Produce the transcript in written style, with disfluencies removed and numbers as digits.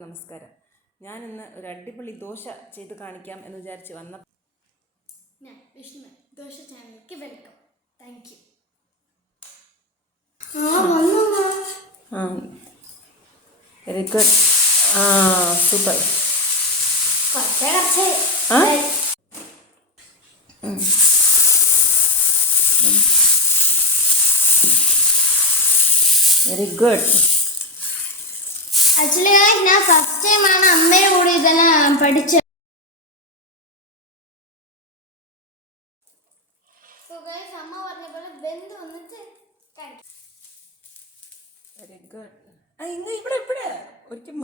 നമസ്കാരം. ഞാനിന്ന് ഒരു അടിപൊളി ദോശ ചെയ്ത് കാണിക്കാം എന്ന് വിചാരിച്ച് വന്ന ഞാൻ വിഷ്ണു ദോശ ചാനലിലേക്ക് welcome. Thank you. Very good. Super. Very good. Actually ഞാൻ ഫസ്റ്റ് ടൈമാണ് അമ്മയുടെ കൂടെ ഇതെല്ലാം പഠിച്ചത്. അമ്മ പറഞ്ഞ പോലെ വെന്ത് വന്നിട്ട് വെരി ഗുഡ്. ഇവിടെ ഒരിക്കലും